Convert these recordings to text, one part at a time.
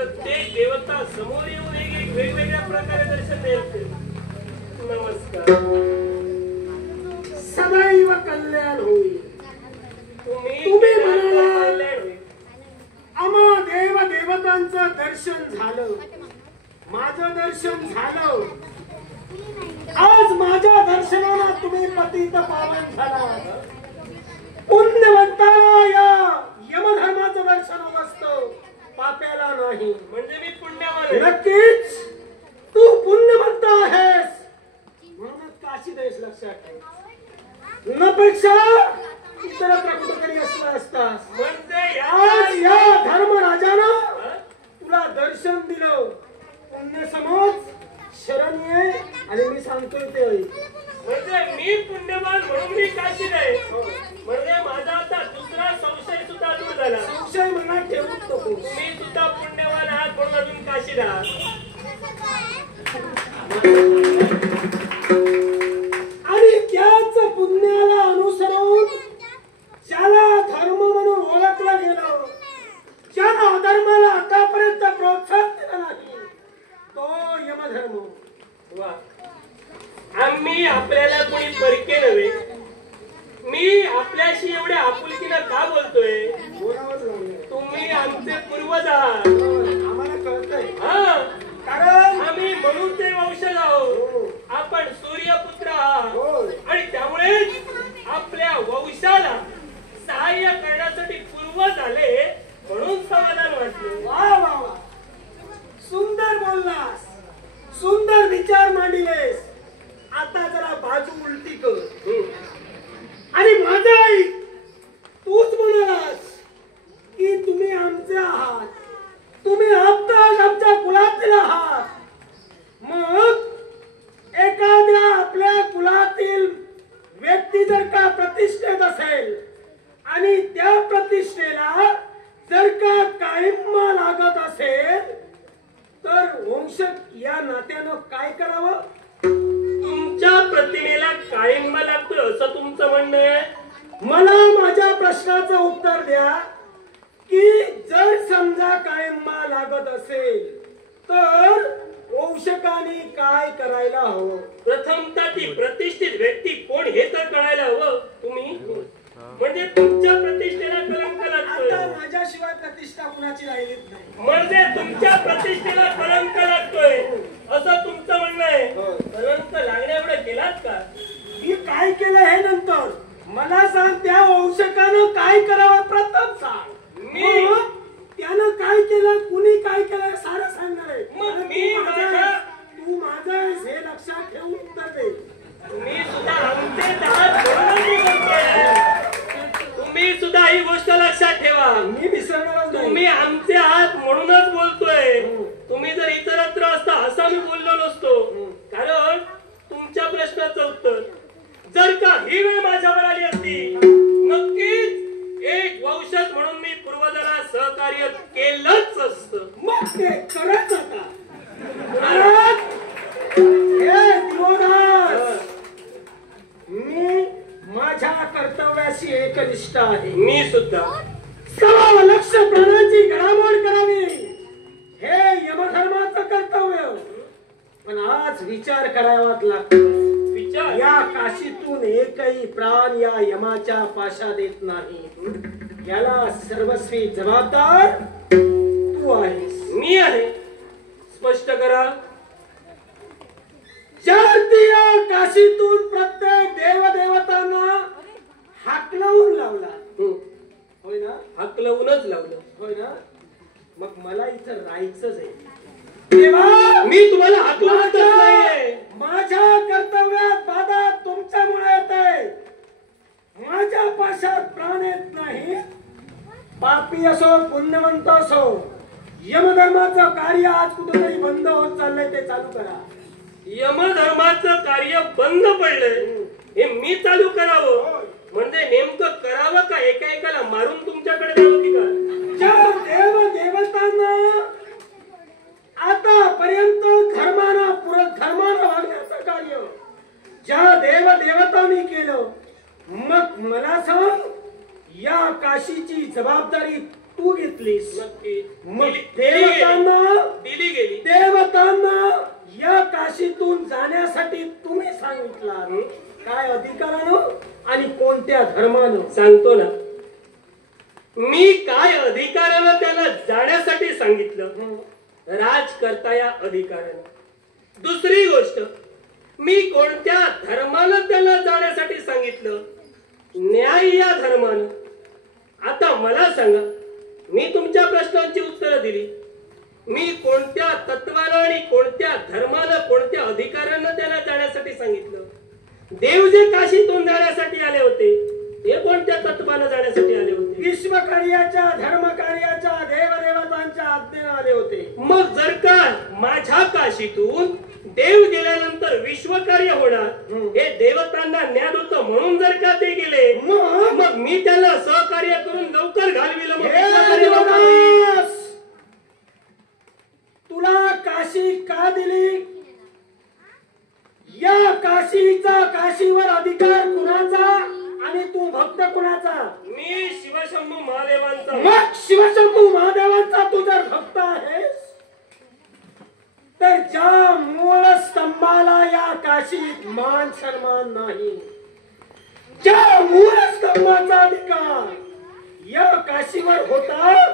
प्रत्येक देवता समोर येऊन एक वेगवेगळ्या प्रकारे दर्शन देते. नमस्कार. सदैव कल्याण होईल. तुम्ही म्हणाला आम्हा देव देवतांचं दर्शन झालं, माझं दर्शन झालं. आज माझ्या दर्शनाला तुम्ही पतित पावन झाला. पुण्यवंताला या यमधर्माचं दर्शन असतं, पाप्याला नाही. म्हणजे मी पुण्यवान आहे. नक्कीच तू पुण्यवंत आहेस, म्हणूनच काशी देश लक्षात ठेव. नपेक्षा इतरत्र कुठेतरी असतास. म्हणजे आज या धर्मराजानं तुला दर्शन दिलं. पुण्य समज शरण ये आणि मी सांगतोय ते ऐक. म्हणजे मी पुण्यवान म्हणून मी काशी नाही. म्हणजे माझा आता दुसरा संशय सुद्धा दूर झाला. संशय मनात ठेवू नको. तुम्ही सुद्धा पुण्यवान आहात म्हणून अजून काशीला आहात. आणि त्याच पुण्याला अनुसरून ज्याला धर्म म्हणून ओळखलं गेलं, ज्याला अधर्माला आतापर्यंत प्रोत्साहन दिलं नाही, तो यमधर्म. वा. आम्ही आपल्याला कोणी परके नव्हे. मी आपल्याशी एवढ्या आपुलकीनं का बोलतोय? तुम्ही आमचे पूर्वज आहात. आम्हाला कळतंय. हा, कारण आम्ही मनुचे वंशज आहोत. आपण सूर्यपुत्र आहात आणि त्यामुळे आपल्या वंशाला सहाय्य करण्यासाठी पूर्वज आले म्हणून समाधान वाटले. वा वा वा, सुंदर बोललास, सुंदर विचार मांडिलेस. आता जरा बाजू उलटी कर आणि माझं ऐक. तूच म्हणालास की तुम्ही आमचे आहात, तुम्ही आमच्या कुलातील आहात. मग एखाद्या आपल्या कुलातील व्यक्ती जर का प्रतिष्ठेत असेल आणि त्या प्रतिष्ठेला जर का कायम लागत असेल तर वंशक या नात्यानं काय करावं? तुमच्या प्रतिमेला काळिंबा लागतोय असं तुमचं म्हणणं आहे? मला माझ्या प्रश्नाचं उत्तर द्या की जर समजा कायम्मा लागत असेल तर वंशकाने काय करायला हवं? प्रथमतः ती प्रतिष्ठित व्यक्ती कोण हे तर कळायला हवं. तुम्ही म्हणजे तुमच्या प्रतिष्ठेला कलंक लागतोय. आता माझ्याशिवाय प्रतिष्ठा कुणाची राहिलीच नाही. म्हणजे तुमच्या प्रतिष्ठेला कलंक लागतोय असं तुमचं म्हणणं आहे. कलंक लागण्याएवढं केलात का? मी काय केलं हे नंतर मला सांग. त्या वंशकानं काय करावं प्रथम सांग. मी त्यानं काय केलं, कुणी काय केलं सारं सांगणार आहे. मग मी तू माझं हे लक्षात ठेवून उत्तर दे. तुम्ही सुद्धा आमचे आहात म्हणून मी बोलतोय. तुम्ही सुद्धा ही गोष्ट लक्षात ठेवा. मी विसरणार नाही. तुम्ही आमचे आहात म्हणूनच बोलतोय. तुम्ही जर इतरत्र असता असा मी बोललो नसतो. कारण तुमच्या प्रश्नाचं उत्तर जर का ही वेळ माझ्यावर आली असती नक्कीच एक वंशज म्हणून मी पूर्वजांना सहकार्य केलंच असतं. मग ते करायचं का? मी माझ्या कर्तव्याशी एकनिष्ठ आहे. मी सुद्धा 6 लक्ष प्राणांची घडामोड करावी हे यमधर्माचं कर्तव्य. पण आज विचार करावाच लागतो. विचार या काशीतून एकही प्राण या यमाच्या पाशात येत नाही. याला सर्वस्वी जबाबदार तू आहेस. मी आहे. स्पष्ट करा. ज्यावरती या काशीतून प्रत्येक देवदेवतांना हाकलवून लावला, होय ना? हाकलवूनच लावलं, होय ना? मग मला इथं राहायचंच आहे. तेव्हा मी तुम्हाला हाकलवूनच नाहीये. माझ्या कर्तव्यात बाधा तुमच्यामुळे येते. माझ्या पाशात प्राण येत नाही. पापी असो पुण्यवंत असो, यमधर्माचं कार्य आज कुठेतरी बंद होत चाललंय, ते चालू करा. यमधर्माचं कार्य बंद पडलंय हे मी चालू करावं म्हणजे नेमकं करावं का एकाएकाला मारून तुमच्याकडे द्यावं की काय? ज्या देव देवतांना आतापर्यंत धर्मानं वागण्याचं कार्य ज्या देव देवतांनी केलं, मग मला सांग या काशीची जबाबदारी तू घेतली. घेतलीस. नक्की. मग दिली देवतांना दिली गेली. देवतांना या काशीतून जाण्यासाठी तुम्ही सांगितलं. काय अधिकारानं आणि कोणत्या धर्मानं? सांगतो ना, मी काय अधिकारानं त्याला जाण्यासाठी सांगितलं? राज करता या अधिकारानं. दुसरी गोष्ट, मी कोणत्या धर्मानं त्याला जाण्यासाठी सांगितलं? न्याय या धर्मानं. आता मला सांगा, मी तुमच्या प्रश्नांची उत्तरं दिली. मी कोणत्या तत्वानं आणि कोणत्या धर्मानं कोणत्या अधिकारानं त्याला जाण्यासाठी सांगितलं? देव जे काशीतून जाण्यासाठी आले होते ते कोणत्या तत्वानं जाण्यासाठी आले होते? विश्वकार्याच्या धर्मकार्याच्या देवदेवतांच्या आज्ञेने आले होते. मग जर का माझ्या काशीतून देव गेल्यानंतर विश्वकार्य होणार हे देवतांना ज्ञात होतं म्हणून जर का ते गेले, मग मी त्याला सहकार्य करून लवकर घालविलं. मग हे विश्वकार्य लवकर होईल. देवदास, तुला काशी का दिली? या काशीवर अधिकार कुणाचा आणि तू भक्त कुणाचा? मी शिवशंभू महादेवांचा. मग शिवशंभू महादेवांचा तू जर भक्त आहेस तर ज्या मूळ स्तंभाला या काशीत मान सन्मान नाही, ज्या मूळ स्तंभाचा अधिकार या काशीवर होता,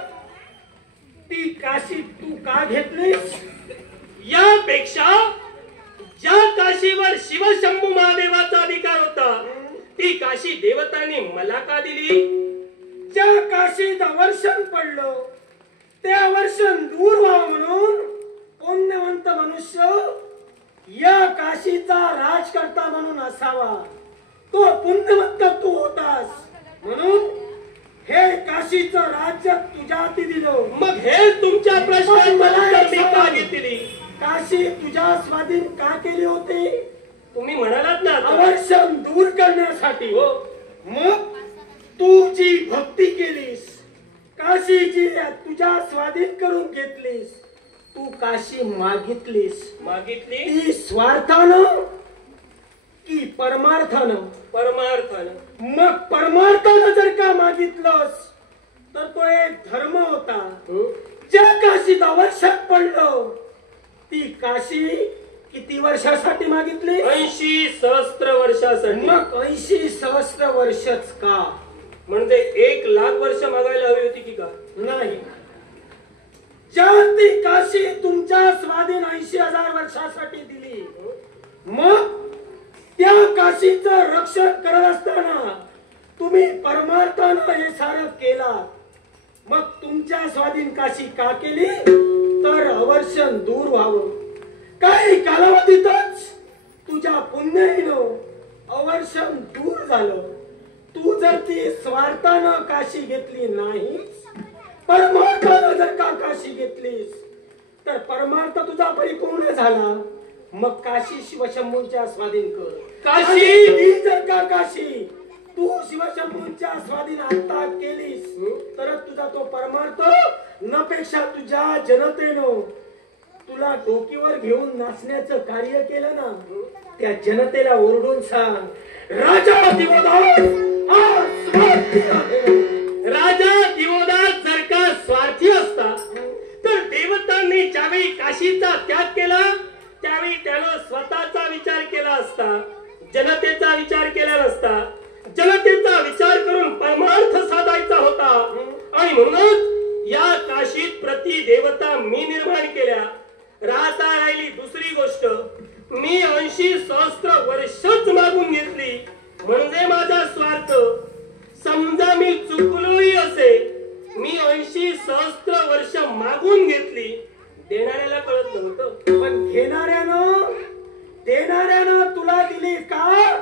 ती काशी तू का घेतलीस? यापेक्षा ज्या काशीवर शिवशंभू महादेवाचा अधिकार होता ती काशी देवतांनी मला का दिली? ज्या काशीत अवर्षण पडलं ते अवर्षण दूर व्हावं म्हणून पुण्यवंत मनुष्य या काशीचा राजकर्ता म्हणून असावा. तो पुण्यवंत तू होतास म्हणून हे काशीचं राज्य तुझ्या हाती दिलं. मग हे तुमच्या प्रश्नांची उत्तर मी का घेतली? काशी तुझ्या स्वाधीन का केली होती? तुम्ही म्हणालात ना आता. अवर्षण दूर करण्यासाठी. हो. मग तू जी भक्ती केलीस, काशीची तुझ्या स्वाधीन करून घेतलीस, तू काशी मागितलीस. मागितली ती स्वार्थानं की परमार्थानं? परमार्थानं. मग परमार्थानं जर का मागितलंस तर तो एक धर्म होता. ज्या काशीत आवश्यक पडलं ती काशी किती वर्षासाठी मागितली? 80 सहस्त्र वर्षासाठी. मग 80 सहस्त्र वर्षच का? म्हणजे 1 लाख वर्ष मागायला हवी होती की का? नाही. ज्या ती काशी तुमच्या स्वाधीन 80,000 वर्षासाठी दिली, मग त्या काशीचं रक्षण करत असताना तुम्ही परमार्थानं हे सारं केला. मग तुमच्या स्वाधीन काशी का केली? तर अवर्षण दूर व्हावं. काही कालावधीतच तुझ्या पुण्याईनं अवर्षण दूर झालं. तू जर ती स्वार्थानं काशी घेतली नाही, परमार्थानं जर का काशी घेतलीस तर परमार्थ तुझा परिपूर्ण झाला. मग काशी शिवशंभूंच्या स्वाधीन कर. काशी ही जर का काशी तू शिवशंभूंच्या स्वाधीन आता केलीस तर तुझा तो परमार्थ नपेक्षा तुझ्या जनतेनं तुला डोकीवर घेऊन नाचण्याचं कार्य केलं ना, त्या जनतेला ओरडून सांग, राजा दिवोदास हा स्वार्थी आहे. राजा दिवोदास जर का स्वार्थी असता तर देवतांनी ज्यावेळी काशीचा त्याग केला त्यावेळी त्यानं स्वतःचा विचार केला असता, जनतेचा विचार केला नसता. जनतेचा विचार करून परमार्थ साधायचा होता. आणि म्हणूनच या काशीत प्रति देवता मी निर्माण केल्या. राहता राहिली दुसरी गोष्ट, मी 80 सहस्त्र वर्षच मागून घेतली म्हणजे माझा स्वार्थ. समजा मी चुकलोही असे, मी 80 सहस्त्र वर्ष मागून घेतली, देणाऱ्याला कळत नव्हतं. पण देणाऱ्यानं तुला दिली का?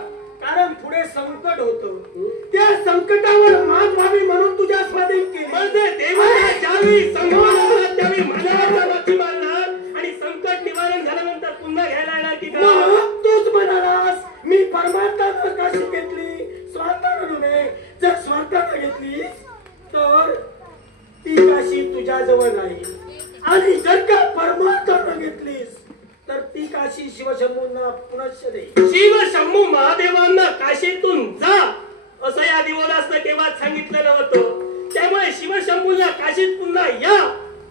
कारण पुढे संकट होतं. त्या संकटावर मात व्हावी म्हणून तुझ्या स्वाधीन केली. म्हणजे देवाला ज्यावेळी संकट आलं त्यावेळी माझ्यावर माफी मारणार आणि संकट निवारण झाल्यानंतर पुन्हा घ्यायला येणार की काय? मग तूच म्हणालास मी परमार्थानं काशी घेतली, स्वार्थानं नव्हे. जर स्वार्थानं घेतलीस तर ती काशी तुझ्या जवळ नाही, आणि जर का परमार्थानं घेतलीस तर ती काशी शिवशंभूंना पुनश्च दे. शिवशंभू महादेवांना काशीतून जा असं या दिवोदासनं केव्हा सांगितलं नव्हतं. त्यामुळे शिवशंभूला काशीत पुन्हा या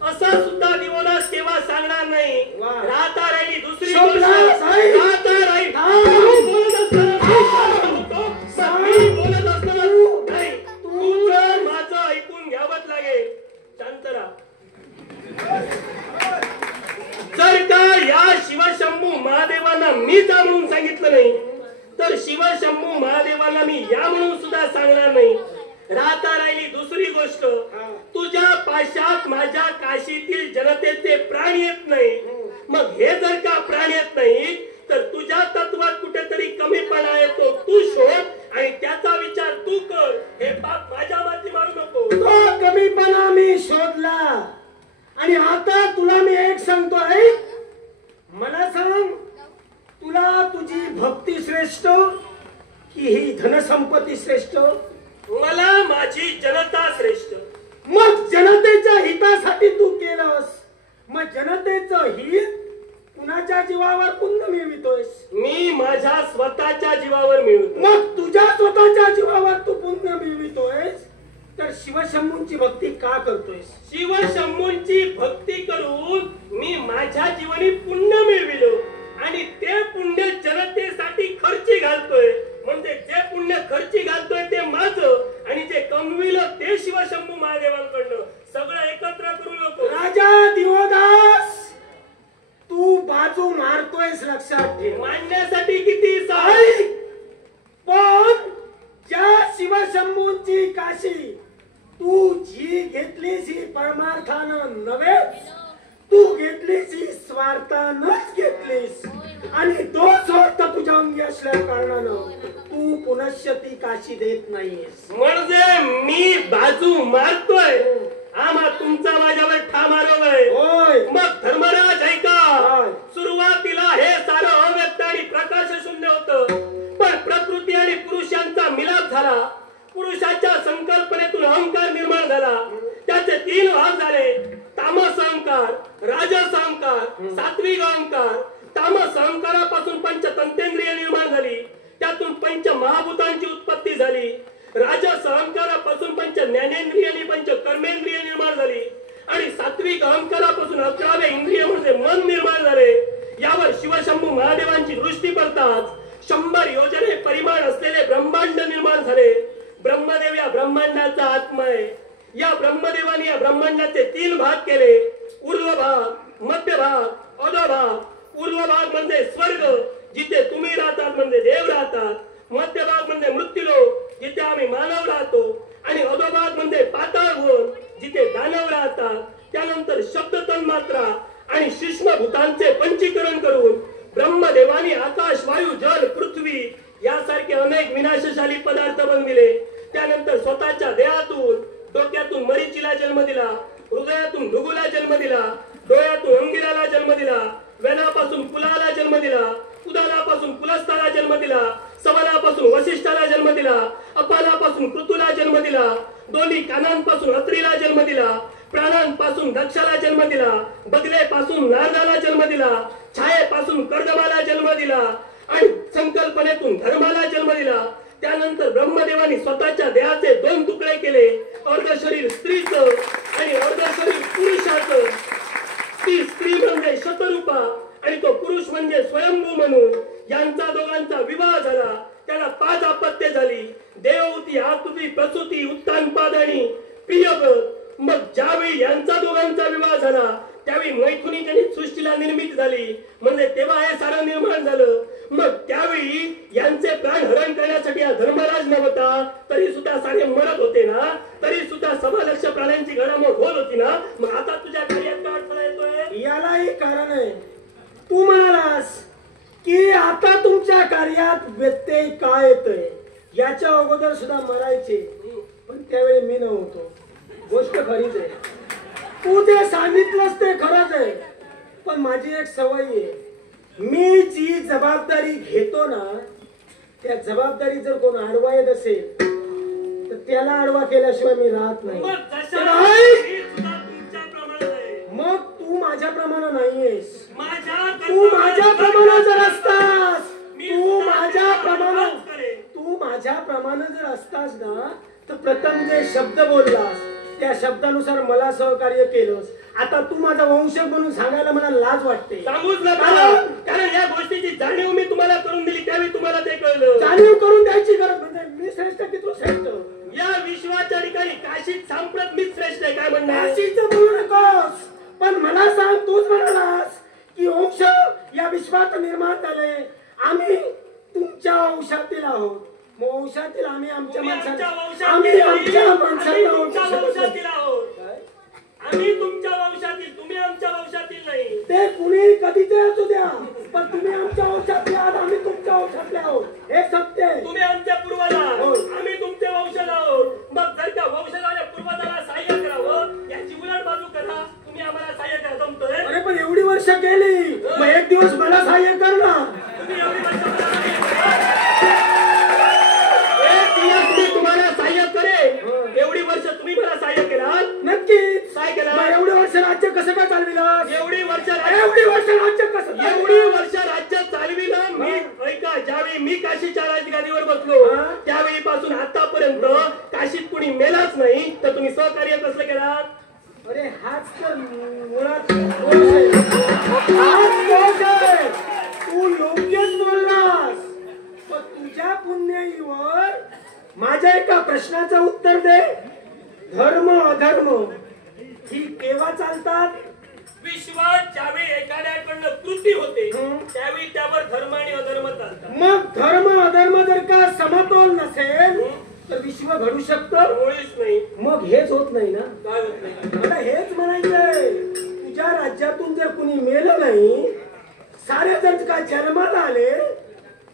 असा सुद्धा दिवोदास केव्हा सांगणार नाही. वा. राहता राहिली दुसरी शोभला, गोष्ट. साई. राहता राहिली थांब. मी बोलत असताना मी बोलत असताना नाही तू तर माझं ऐकून घ्यावंच लागेल. शांत राहा. जर का या शिवशंभू महादेवांना मी जा म्हणून सांगितलं नाही तर शिवशंभू महादेवांना मी या म्हणून सुद्धा सांगणार नाही. राहता राहिली दुसरी गोष्ट. तुझ्या पाशात माझ्या काशीतील जनतेचे प्राण येत नाही. मग हे जर का प्राण येत नाही तर तुझ्या तत्वात कुठेतरी कमीपणा येतो. तू शोध आणि त्याचा विचार तू कर. हे बाप माझ्या माती मारू नको. तो कमीपणा मी शोधला आणि आता तुला मी एक सांगतोय. मला सांग, तुला तुझी भक्ती श्रेष्ठ की ही धनसंपत्ती श्रेष्ठ? मला माझी जनता श्रेष्ठ. मग जनतेच्या हितासाठी तू केलंस. मग जनतेचं हित कुणाच्या जीवावर पुण्य मिळवितोयस? मी माझ्या स्वतःच्या जीवावर मिळवतो. मग तुझ्या स्वतःच्या जीवावर तू पुण्य मिळवितोयस तर शिवशंभूंची भक्ती का करतोयस? शिवशंभूंची भक्ती करून मी माझ्या जीवनी पुण्य मिळविलो आणि ते पुण्य जनतेसाठी खर्ची घालतोय. म्हणजे जे पुण्य खर्ची घालतोय ते माझं आणि जे कमविलं ते शिवशंभू महादेवांकडनं. सगळं एकत्र करू नको. राजा दिवोदास, तू बाजू मारतोयस लक्षात ठेव. मांडण्यासाठी किती ऐक, पण ज्या शिवशंभूंची काशी तू जी घेतलीस ही परमार्थानं नव्हे, तू घेतलीस ही स्वार्थानच घेतलीस आणि तो स्वार्थ तुझ्या अंगी असल्या कारणानं तू पुनश्च ती काशी देत नाहीयेस. म्हणजे मी बाजू मारतोय. आम्हा तुमचा माझ्यावर ठाम आरोप आहे. होय. मग धर्मराज ऐका. होय. सुरुवातीला हे सारं अव्यक्त आणि प्रकाश शून्य होतं. पण प्रकृती आणि पुरुषांचा मिलाप झाला. पुरुषाच्या संकल्पनेतून अहंकार निर्माण झाला. त्याचे 3 भाग झाले. तामस अहंकार, राजस अहंकार, सात्विक अहंकार. तामस अहंकारापासून पंचतंत्रेंद्रिय निर्माण झाली. त्यातून पंच महाभूतांची उत्पत्ती झाली. राजस अहंकारापासून पंच ज्ञानेंद्रिय आणि पंच कर्मेंद्रिय निर्माण झाली आणि सात्विक अहंकारापासून 11 इंद्रिय म्हणजे मन निर्माण झाले. यावर शिवशंभू महादेवांची दृष्टी पडताच 100 योजने परिमाण असलेले ब्रह्मांड निर्माण झाले. ब्रह्मदेव या ब्रह्मांडाचा आत्मा आहे. या ब्रह्मदेवाने या ब्रह्मांडाचे 3 भाग केले. ऊर्ध्व भाग, मध्य भाग, अधो भाग. ऊर्ध्व भाग म्हणजे स्वर्ग, जिथे तुम्ही राहतात म्हणजे देव राहतात. मध्य भाग म्हणजे मृत्यूलोक, जिथे आम्ही मानव राहतो. आणि अधो भाग म्हणजे पाताळभूत, जिथे दानव राहतात. त्यानंतर शब्द तन्मात्रा आणि सूक्ष्म भूतांचे पंचीकरण करून ब्रह्मदेवानी आकाश, वायू, जल, पृथ्वी यासारखे अनेक विनाशशाली पदार्थ बनविले. त्यानंतर स्वतःच्या देहातून, डोक्यातून मरीचीला जन्म दिला, हृदयातून भृगूला जन्म दिला, डोळ्यातून अंगिराला जन्म दिला, वेनापासून कुलाला जन्म दिला, उदानापासून पुलस्ताला जन्म दिला, सवनापासून वसिष्ठाला जन्म दिला, अपानापासून पृथूला जन्म दिला, दोन्ही कानांपासून अत्रीला जन्म दिला, प्राणांपासून दक्षाला जन्म दिला, बगलेपासून नारदाला जन्म दिला, छायेपासून कर्दमाला जन्म दिला आणि संकल्पनेतून धर्माला जन्म दिला. त्यानंतर ब्रह्मदेवानी स्वतःच्या देहाचे 2 तुकडे केले. अर्ध शरीर स्त्रीचं आणि अर्ध शरीर पुरुषाचं. ती स्त्री म्हणजे शतरूपा आणि तो पुरुष म्हणजे स्वयंभू म्हणून यांचा दोघांचा विवाह झाला. त्याला 5 अपत्ये झाली. देवहूती, आकृती, प्रसूती, उत्तानपाद आणि प्रियव्रत. मग ज्यावेळी यांचा दोघांचा विवाह झाला त्यावेळी मैथुनी जनित सृष्टीला निर्मिती झाली. म्हणजे तेव्हा हे सारं निर्माण झालं. मग त्यावेळी यांचे प्राण हरण करण्यासाठी हा धर्मराज नव्हता तरी सुद्धा सारे मरत होते ना. तरी सुद्धा 6 लक्ष प्राण्यांची घडामोड होत होती ना. मग आता तुझ्या कार्यात काय अडथळा येतोय? यालाही कारण आहे. तू म्हणालास की आता तुमच्या कार्यात व्यत्यय काय येतोय. याच्या अगोदर सुद्धा मरायचे, पण त्यावेळी मी नव्हतो. गोष्ट खरीच आहे. तू जे सांगितलंस ते खरंच आहे. पण माझी एक सवय आहे. मी जी जबाबदारी घेतो ना, त्या जबाबदारी जर कोण आडवा येत असेल तर त्याला आडवा केल्याशिवाय मी राहत नाही. मग जशा तर ऐक, हे सुद्धा तुमच्याप्रमाणे आहे. मग तू माझ्याप्रमाणे नाहीयेस. माझ्या तू माझ्याप्रमाणे जर असतास, मी तू सुद्धा माझ्याप्रमाणे करेन. तू माझ्याप्रमाणे जर असतास ना, तर प्रथम जे शब्द बोललास त्या शब्दानुसार मला सहकार्य केलंस. आता तू माझा वंशज म्हणून सांगायला मला लाज वाटते. सांगूच नका, कारण या गोष्टीची जाणीव मी तुम्हाला करून दिली त्यावेळी तुम्हाला ते कळलं. जाणीव करून द्यायची गरज म्हणजे मी श्रेष्ठ की तू श्रेष्ठ. या विश्वाच्या ठिकाणी काशीत सांप्रत मीच श्रेष्ठ आहे. काय म्हणणार? काशीचं बोलू नकोस, पण मला सांग, तूच म्हणालास की वंश या विश्वात निर्माण झाले, आम्ही तुमच्या वंशातील आहोत. मग वंशातील आम्ही आमच्या तुम्ही आमच्या माणसाला आम्ही वंशातील आमच्या आम्ही माणसाला तुमच्या ओळखू शकत वंशातील नाही. आहोत. आम्ही तुमच्या वंशातील, तुम्ही आमच्या वंशातील नाही. ते कुणी कधी ते असू द्या, पण तुम्ही आमच्या वंशातले आहात, आम्ही तुमच्या वंशातले आहोत, हे सत्य आहे. तुम्ही आमच्या पूर्वज आहात, हो. आम्ही तुमचे वंशज आहोत. मग जर का वंशजाला पूर्वजाला सहाय्य करावं याची उलट बाजू करा. तुम्ही आम्हाला सहाय्य करा, जमतोय? अरे पण एवढी वर्ष केली, मग एक दिवस मला सहाय्य कर ना. तुम्ही एवढी वर्ष मला सहाय्य करा. एक दिवस मी तुम्हाला सहाय्य करेन. एवढी वर्ष तुम्ही मला सहाय्य केलात. नक्कीच. काय केलं? मग एवढी वर्ष राज्य कसं काय चालविलं? एवढी वर्ष एवढी वर्ष राज्य कसं एवढी वर्ष राज्य चालविलं मी. ऐका, ज्यावेळी मी काशीच्या राजगादीवर बसलो हा? त्यावेळीपासून आतापर्यंत काशीत कुणी मेलाच नाही. तर तुम्ही सहकार्य कसं केलात? अरे हाच तर मुळात दोष आहे. हाच दोष आहे. तू योग्यच बोललास, पण तुझ्या पुण्याईवर माझ्या एका प्रश्नाचं उत्तर दे. धर्म अधर्म ही केव्हा चालतात? विश्वात ज्यावेळी एखाद्याकडनं कृती होते हं. त्यावेळी त्यावर धर्म आणि अधर्म चालतात. मग धर्म अधर्म जर का समतोल नसेल तर विश्व घडू शकतं? मुळीच नाही. मग हेच होत नाही ना. काय होत नाही? मला हेच म्हणायचंय, तुझ्या राज्यातून जर कुणी मेलं नाही, सारे जर का जन्माला आले,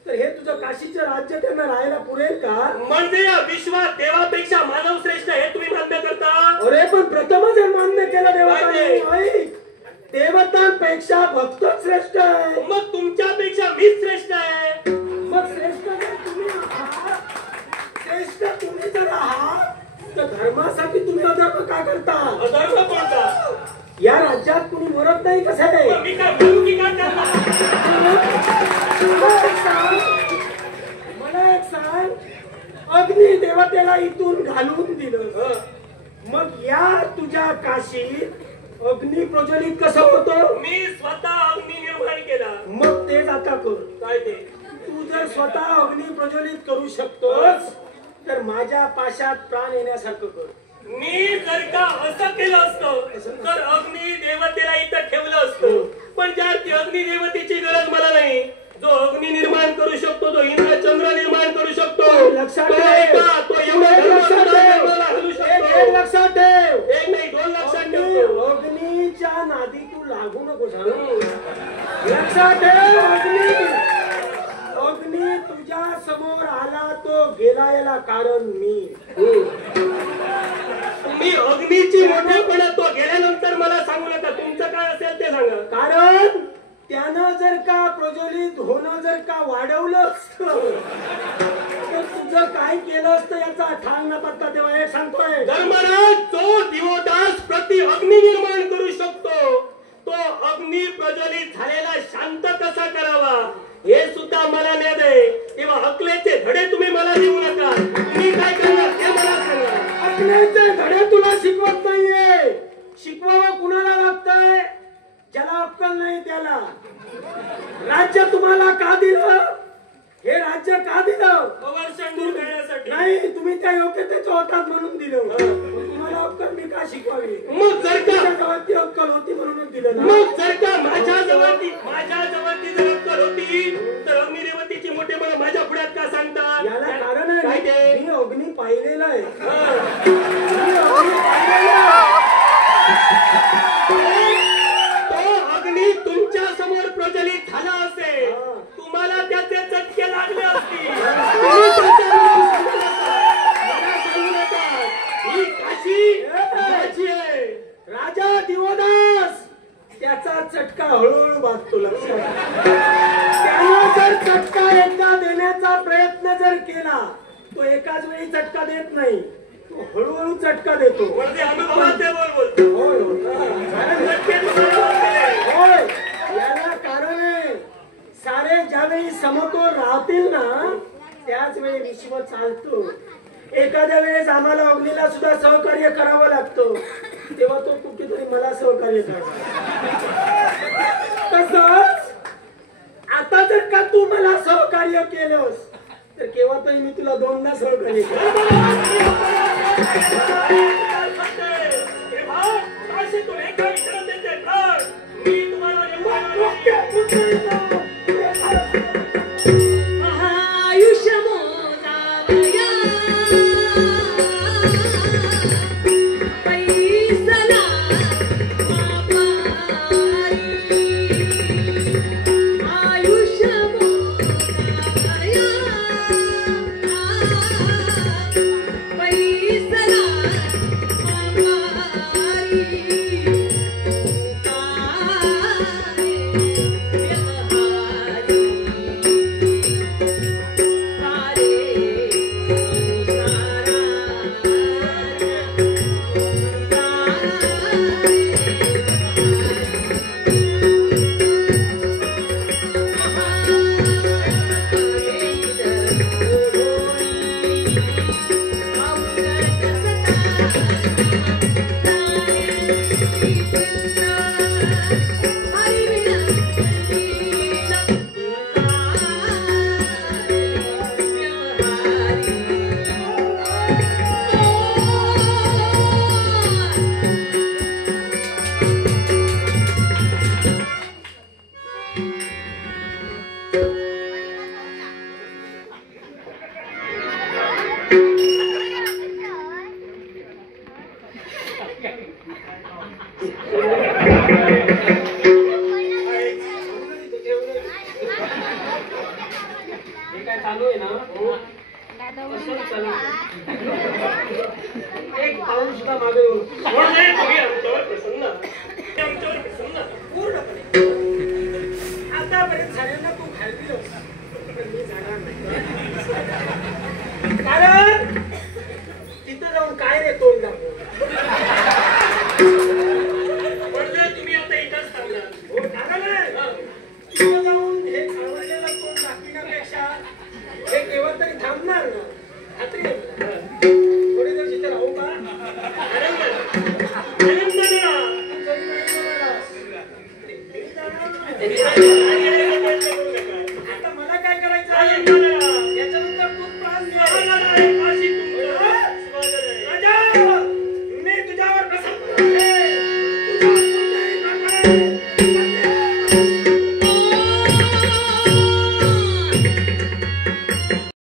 तर हे तुझं काशीचं राज्य त्यांना राहायला पुरेल का? म्हणजे या विश्वात देवापेक्षा मानव श्रेष्ठ हे तुम्ही मान्य करता? अरे पण प्रथमच हे मान्य केलं देवतांनी. ऐक, देवतांपेक्षा भक्त श्रेष्ठ आहे. मग तुमच्यापेक्षा मीच श्रेष्ठ आहे. मग श्रेष्ठ जर तुम्ही आहात, श्रेष्ठ तुम्ही जर आहात, तर धर्मासाठी तुम्ही अधर्म का करता? अधर्म कोणता? या राज्यात कुणी मरत नाही कसं आहे? मग मी काय बोलू की काय करणार? मला एक सांग, अग्नी देवतेला इथून घालून दिलं, मग या तुझ्या काशीत अग्नी प्रज्वलित कसं होतं? मी स्वतः अग्नी निर्माण केला. मग तेच आता कर. काय ते? तू जर स्वतः अग्नी प्रज्वलित करू शकतोस, तर माझ्या पाशात प्राण येण्यासारखं कर. मी जर का असं केलं असतं तर अग्नी देवतेला इथं ठेवलं असतं. पण ज्या अग्नी देवतेची गरज मला नाही. जो अग्नी निर्माण करू शकतो, तो इंद्र चंद्र निर्माण करू शकतो. लक्षात तो ठेव. एका, तो एवढा एक लक्षात ठेव. धर्माला हलू एक शकतो. लक्षात ठेव. एक नाही, दोन लक्षात ठेवतो. अग्नीच्या नादी तू लागू नको सांग. लक्षात ठेव, अग्नी तुझ्या समोर आला, तो गेला, याला कारण मी. तुम्ही अग्नीची मोठेपणा तो गेल्यानंतर मला सांगू नका. तुमचं काय असेल ते सांगा. कारण त्यानं जर का प्रज्वलित होणं जर का वाढवलं असतं, तर तुझं काय केलं असतं याचा ठाण न पत्ता. तेव्हा हे सांगतोय, धर्मराज, जो दिवोदास प्रति अग्नी निर्माण करू शकतो, तो अग्नी प्रज्वलित झालेला शांत कसा करावा हे सुद्धा मला ज्ञान आहे. तेव्हा अकलेचे धडे तुम्ही मला देऊ नका. तुम्ही काय करणार ते मला सांगा. अकलेचे धडे तुला शिकवत नाहीये. शिकवावं कुणाला लागतंय? ज्याला अक्कल नाही त्याला. राज्य तुम्हाला का दिलं? हे राज्य का दिलं? अवर्षण दूर करण्यासाठी नाही, तुम्ही त्या योग्यतेचं होतात म्हणून दिलं. तुम्हाला अक्कल मी का शिकवावी? मग जर का जवळती अक्कल होती म्हणूनच दिलं ना. मग जर का माझ्या जवळती जर अक्कल होती तर अग्निदेवतेची मोठेपणा माझ्या पुढ्यात का सांगतात? याला कारण काय आहे, ते? मी अग्नी पाहिलेला आहे. हा. मी अग्नी पाहिलेला आहे. तो अग्नी तुमच्या समोर प्रज्वलित झाला असेल, तुम्हाला त्याचे चटके लागले असतील. तुम्ही त्याच्यावरून मला सांगू नका. ही काशी माझी आहे. राजा दिवोदास त्याचा चटका हळूहळू बांधतो. लक्षात, त्यानं जर चटका एकदा देण्याचा प्रयत्न जर केला, तो एकाच वेळी चटका देत नाही, तो हळूहळू चटका देतो. म्हणजे अनुभवाचे बोलतो. होय होय. चटके तुम्हाला लागले. होय, याला कारण आहे. सारे ज्यावेळी समतोल राहतील ना, त्याच वेळी विश्व चालतो. एखाद्या वेळेस आम्हाला अग्नीला सुद्धा सहकार्य करावं लागतं, तेव्हा तो कुठेतरी मला सहकार्य करतो. तसंच आता जर का तू मला सहकार्य केलंस तर केव्हा तरी मी तुला दोनदा सहकार्य चालू आहे ना. एक पाऊल सुद्धा मागे येऊ आमच्यावर प्रसन्न पूर्णपणे. आतापर्यंत सगळ्यांना तू घालतीस पण मी जाणार नाही. कारण तिथं जाऊन काय रे तोंड दाखव. म्हणजे तुम्ही आता इथंच थांबणार. हो थांबा नाही. तिथं जाऊन हे आवडलेलं तोंड दाखविण्यापेक्षा हे केव्हा तरी थांबणार ना. खात्री आहे मला. थोडी दिवस इथे राहू का. आनंद करा. तू जरी नाही म्हणालास, तरी मी जाणार नाही.